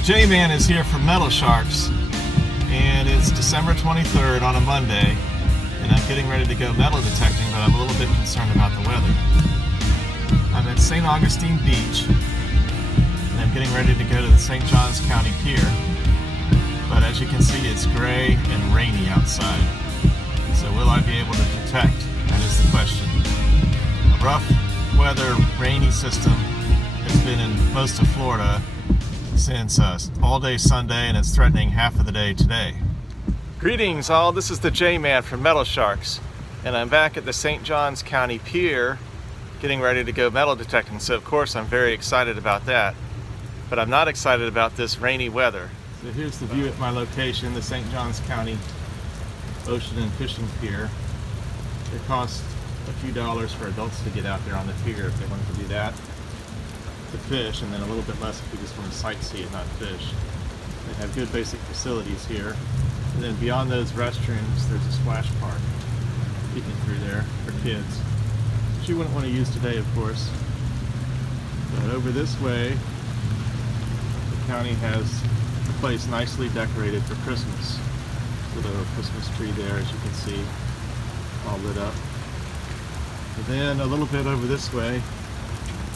The J-Man is here from Metal SHARXS, and it's December 23rd on a Monday, and I'm getting ready to go metal detecting, but I'm a little bit concerned about the weather. I'm at St Augustine Beach, and I'm getting ready to go to the St Johns County Pier, but as you can see, it's gray and rainy outside. So will I be able to detect? That is the question. A rough weather, rainy system has been in most of Florida since all day Sunday, and it's threatening half of the day today. Greetings all, this is the J-Man from Metal SHARXS, and I'm back at the St Johns County Pier getting ready to go metal detecting, so of course I'm very excited about that. But I'm not excited about this rainy weather. So here's the view at my location, the St Johns County Ocean and Fishing Pier. It costs a few dollars for adults to get out there on the pier if they want to do that, to fish, and then a little bit less if you just want to sightsee and not fish. They have good basic facilities here. And then beyond those restrooms, there's a splash park peeking through there for kids, which you wouldn't want to use today, of course. But over this way, the county has the place nicely decorated for Christmas. With a little Christmas tree there, as you can see, all lit up. And then a little bit over this way,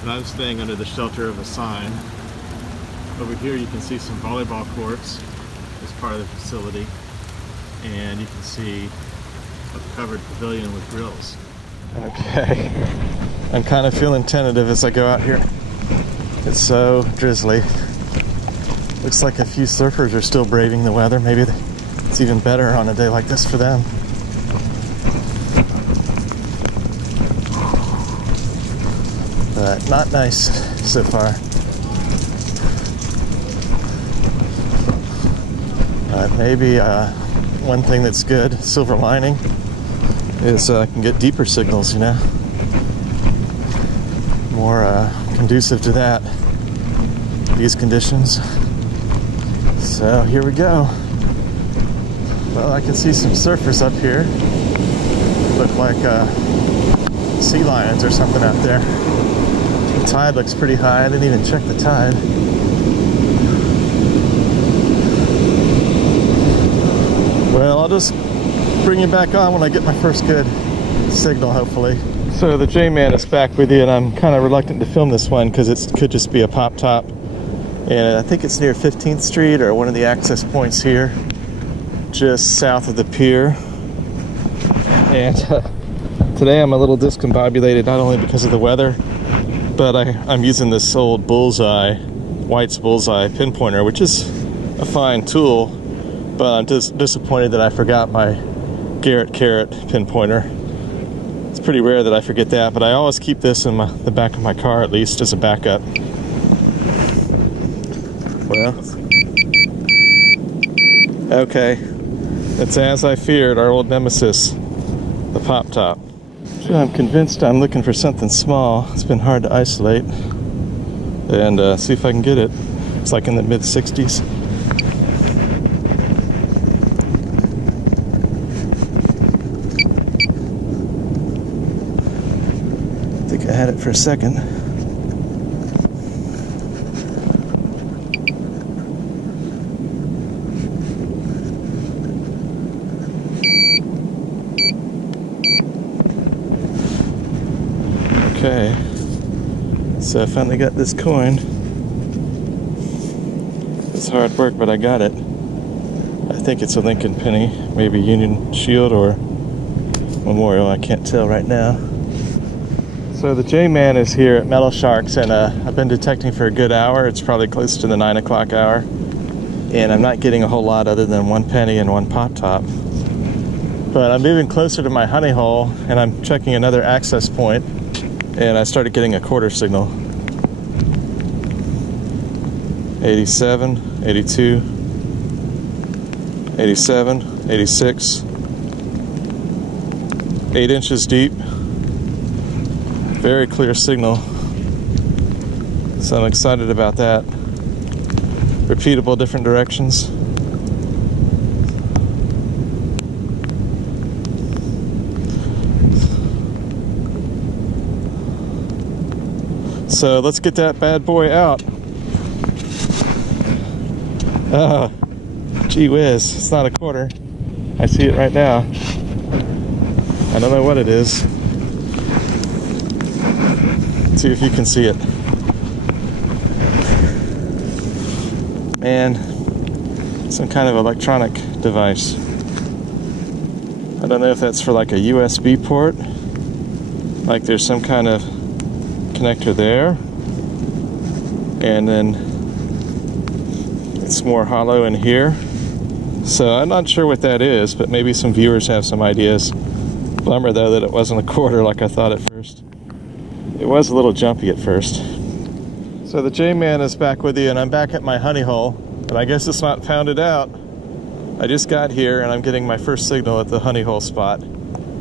and I'm staying under the shelter of a sign. Over here you can see some volleyball courts as part of the facility, and you can see a covered pavilion with grills. Okay, I'm kind of feeling tentative as I go out here. It's so drizzly. Looks like a few surfers are still braving the weather. Maybe it's even better on a day like this for them. But not nice so far. Maybe one thing that's good, silver lining, is I can get deeper signals, you know, more conducive to that, these conditions. So here we go. Well, I can see some surfers up here. Look like sea lions or something out there. The tide looks pretty high. I didn't even check the tide. Well, I'll just bring you back on when I get my first good signal, hopefully. So the J-Man is back with you, and I'm kind of reluctant to film this one because it could just be a pop top. And I think it's near 15th Street or one of the access points here, just south of the pier. And today I'm a little discombobulated, not only because of the weather, but I'm using this old bullseye, White's bullseye pinpointer, which is a fine tool, but I'm just disappointed that I forgot my Garrett Carrot pinpointer. It's pretty rare that I forget that, but I always keep this in the back of my car, at least as a backup. Well, okay, it's as I feared, our old nemesis, the pop top. So I'm convinced I'm looking for something small. It's been hard to isolate, and see if I can get it. It's like in the mid-60s. I think I had it for a second. Okay, so I finally got this coin. It's hard work, but I got it. I think it's a Lincoln penny, maybe Union Shield or Memorial, I can't tell right now. So the J-Man is here at Metal SHARXS, and I've been detecting for a good hour. It's probably close to the 9 o'clock hour, and I'm not getting a whole lot other than one penny and one pop top. But I'm moving closer to my honey hole, and I'm checking another access point, and I started getting a quarter signal. 87, 82, 87, 86, 8 inches deep, very clear signal, so I'm excited about that. Repeatable, different directions. So let's get that bad boy out. Oh, gee whiz, it's not a quarter. I see it right now. I don't know what it is. Let's see if you can see it. Man, some kind of electronic device. I don't know if that's for like a USB port. Like there's some kind of connector there. And then it's more hollow in here. So I'm not sure what that is, but maybe some viewers have some ideas. Bummer though that it wasn't a quarter like I thought at first. It was a little jumpy at first. So the J-Man is back with you, and I'm back at my honey hole, and I guess it's not pounded out. I just got here and I'm getting my first signal at the honey hole spot.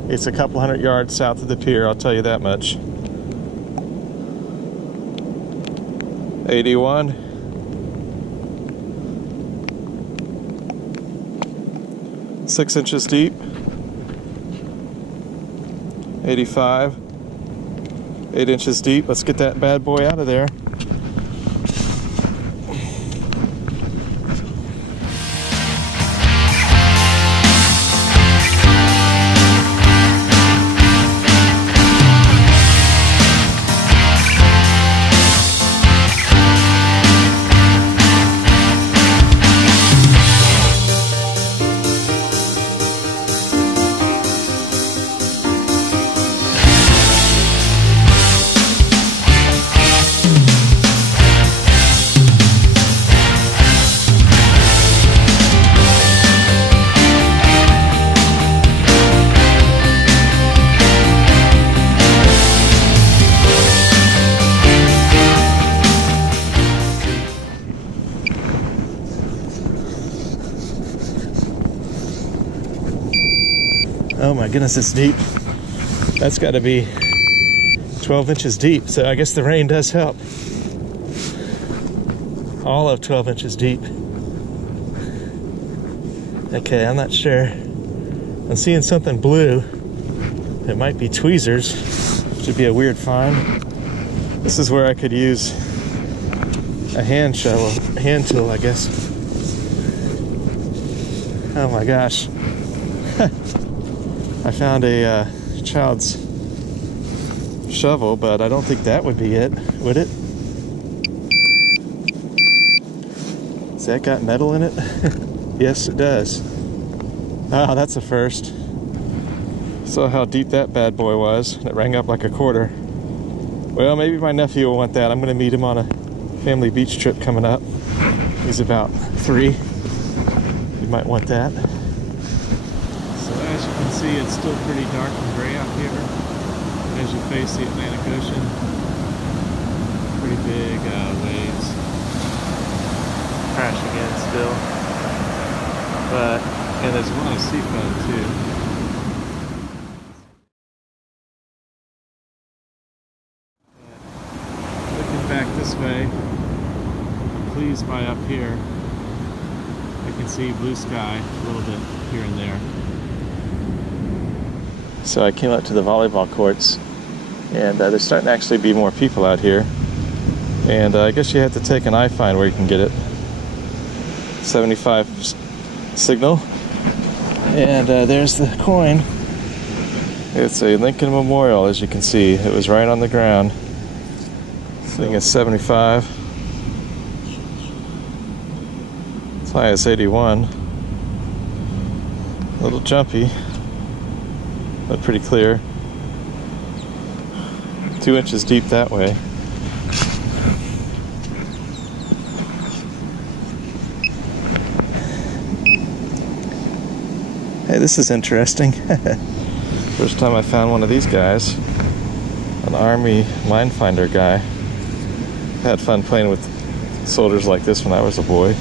It's a couple hundred yards south of the pier, I'll tell you that much. 81. 6 inches deep. 85. 8 inches deep. Let's get that bad boy out of there. Oh my goodness, it's deep. That's got to be 12 inches deep, so I guess the rain does help. All of 12 inches deep. Okay, I'm not sure. I'm seeing something blue. It might be tweezers, which would be a weird find. This is where I could use a hand tool, I guess. Oh my gosh. I found a child's shovel, but I don't think that would be it, would it? Has that got metal in it? Yes, it does. Ah, that's a first. Saw how deep that bad boy was. It rang up like a quarter. Well, maybe my nephew will want that. I'm going to meet him on a family beach trip coming up. He's about 3. You might want that. As you can see, it's still pretty dark and gray out here as you face the Atlantic Ocean. Pretty big waves crashing in still. And there's a lot of sea foam too. Looking back this way, I'm pleased by up here. I can see blue sky a little bit here and there. So I came up to the volleyball courts, and there's starting to actually be more people out here. And I guess you have to take an I-find where you can get it. 75 signal. And there's the coin. It's a Lincoln Memorial, as you can see. It was right on the ground. Sitting at 75. As high as 81. A little jumpy, but pretty clear. 2 inches deep that way. Hey, this is interesting. First time I found one of these guys. An Army mine finder guy. Had fun playing with soldiers like this when I was a boy.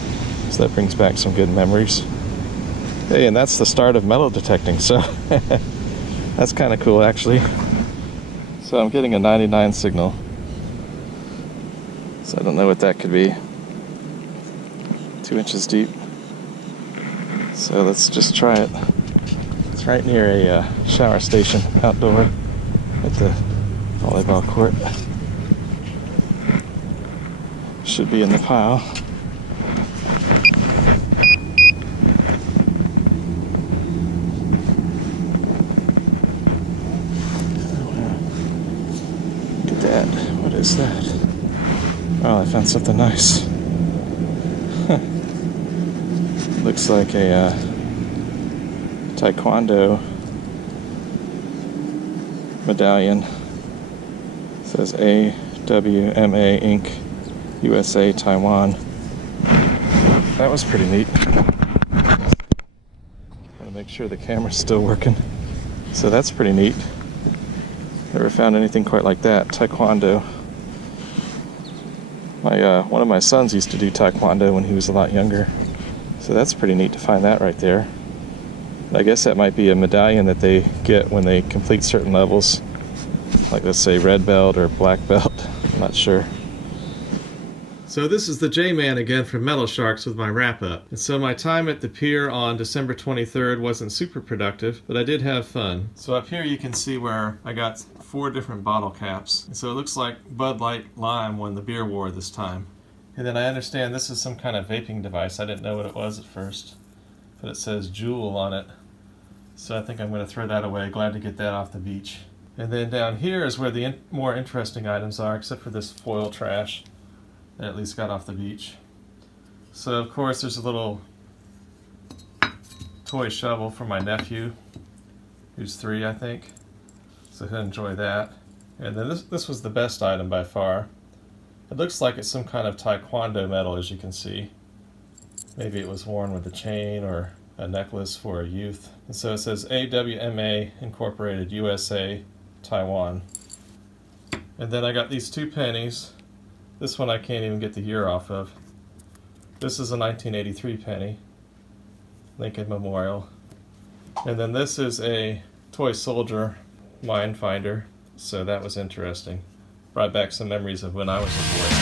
So that brings back some good memories. Hey, and that's the start of metal detecting, so that's kind of cool actually. So I'm getting a 99 signal. So I don't know what that could be. 2 inches deep. So let's just try it. It's right near a shower station outdoor at the volleyball court. Should be in the pile. found something nice. Looks like a Taekwondo medallion. It says AWMA Inc. USA Taiwan. That was pretty neat. Gotta make sure the camera's still working. So that's pretty neat. Never found anything quite like that. Taekwondo. One of my sons used to do Taekwondo when he was a lot younger. So that's pretty neat to find that right there. I guess that might be a medallion that they get when they complete certain levels. Like, let's say red belt or black belt. I'm not sure. So this is the J-Man again from Metal SHARXS with my wrap-up. And so my time at the pier on December 23rd wasn't super productive, but I did have fun. So up here you can see where I got 4 different bottle caps. And so it looks like Bud Light Lime won the beer war this time. And then I understand this is some kind of vaping device. I didn't know what it was at first, but it says Juul on it. So I think I'm going to throw that away. Glad to get that off the beach. And then down here is where the more interesting items are, except for this foil trash that at least got off the beach. So of course there's a little toy shovel for my nephew, who's 3 I think. So he'll enjoy that. And then this was the best item by far. It looks like it's some kind of Taekwondo medal, as you can see. Maybe it was worn with a chain or a necklace for a youth. And so it says AWMA Incorporated USA Taiwan. And then I got these 2 pennies. This one I can't even get the year off of. This is a 1983 penny, Lincoln Memorial. And then this is a toy soldier mine finder, so that was interesting. Brought back some memories of when I was a boy.